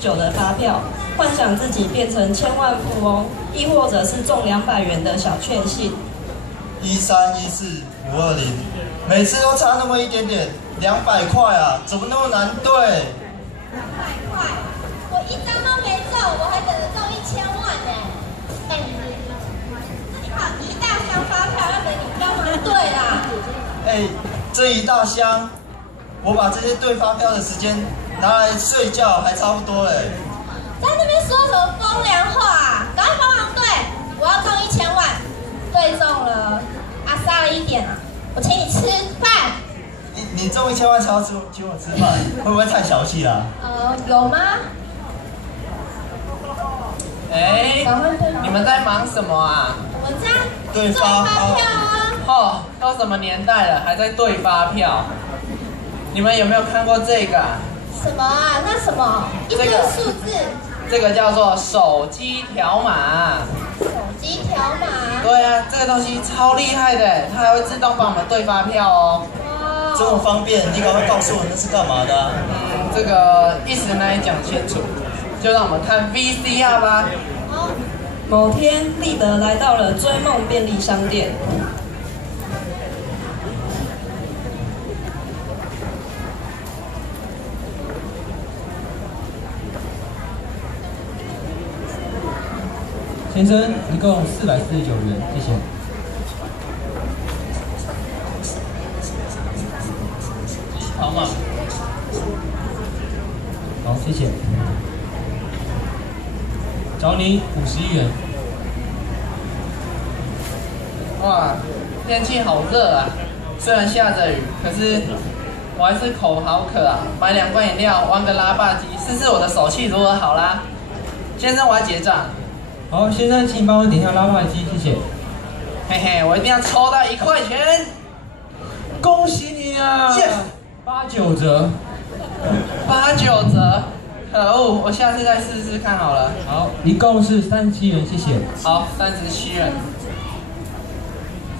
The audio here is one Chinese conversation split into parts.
119的发票，幻想自己变成千万富翁，亦或者是中200元的小确幸。1314520，每次都差那么一点点，200块啊，怎么那么难对200块，我一张都没中，我还等着中1000万呢。哎，这里还有一大箱发票要等你帮忙对啦。哎，这一大箱，我把这些对发票的时间拿来睡觉还差不多嘞。在那边说什么风凉话啊？赶快帮忙对，我要中1000万，对中了，杀了一点啊，我请你吃饭。你中1000万才要请我吃饭，会不会太小气了？有吗？哎，你们在忙什么啊？我在对发票啊。哦，都什么年代了，还在对发票？你们有没有看过这个啊？什么啊？那什么？一堆数字。这个叫做手机条码。手机条码。对啊，这个东西超厉害的，它还会自动帮我们对发票哦。哇，这么方便，你赶快告诉我那是干嘛的啊？这个一时难以讲清楚，就让我们看 VCR 吧。某天，立德来到了追梦便利商店。先生，一共449元，谢谢。好嘛。好，谢谢。找你51元。哇，天气好热啊！虽然下着雨，可是我还是口好渴啊！买2罐饮料，玩个拉霸机，试试我的手气如何好啦。先生，我要结账。好，先生，请帮我点一下拉霸机，谢谢。嘿嘿，我一定要抽到1块钱！恭喜你啊 Yes ！89折。89折，可恶！我下次再试试看好了。好，一共是37元，谢谢。好，37元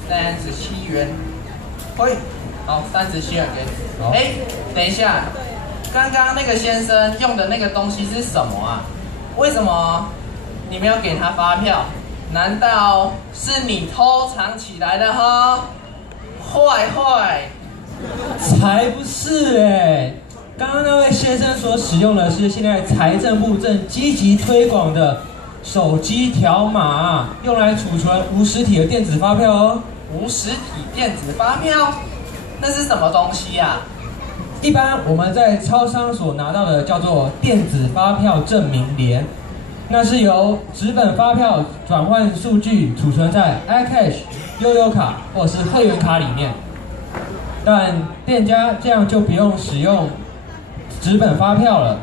，37元，嘿，好，37元给你。好。哎，等一下，刚刚那个先生用的那个东西是什么啊？为什么你没有给他发票？难道是你偷藏起来的哈？坏坏！才不是哎！刚刚那位先生所使用的是现在财政部正积极推广的手机条码，用来储存无实体的电子发票哦。无实体电子发票，那是什么东西呀？一般我们在超商所拿到的叫做电子发票证明联，那是由纸本发票转换数据储存在 iCash、悠游卡或是会员卡里面。但店家这样就不用使用纸本发票了。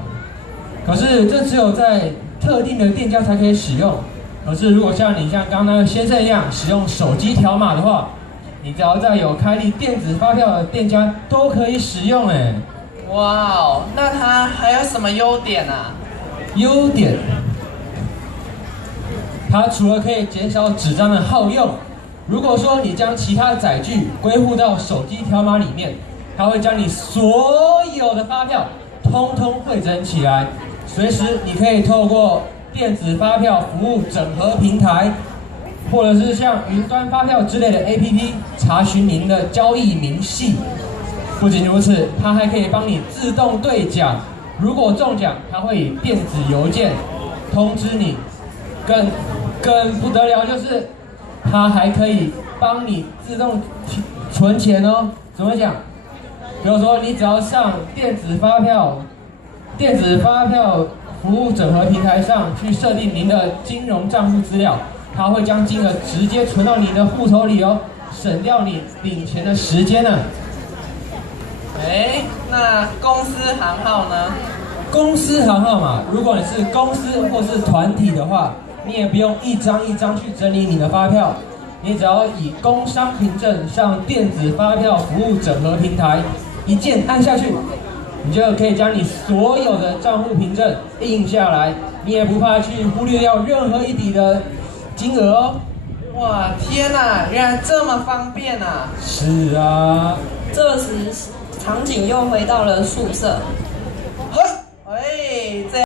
可是这只有在特定的店家才可以使用。可是如果像刚刚那个先生一样使用手机条码的话，你只要在有开立电子发票的店家都可以使用哎。哇哦，那它还有什么优点啊？优点，它除了可以减少纸张的耗用，如果说你将其他载具归户到手机条码里面，它会将你所有的发票通通汇整起来，随时你可以透过电子发票服务整合平台，或者是像云端发票之类的 APP 查询您的交易明细。不仅如此，它还可以帮你自动兑奖，如果中奖，它会以电子邮件通知你。更不得了就是，它还可以帮你自动存钱哦。怎么讲？比如说，你只要上电子发票服务整合平台上去设定您的金融账户资料，它会将金额直接存到你的户头里哦，省掉你领钱的时间呢。哎，那公司行号呢？公司行号码，如果你是公司或是团体的话，你也不用一张一张去整理你的发票，你只要以工商凭证上电子发票服务整合平台，一键按下去，你就可以将你所有的账户凭证印下来，你也不怕去忽略掉任何一笔的金额哦。哇，天哪，原来这么方便啊！是啊。这时，场景又回到了宿舍。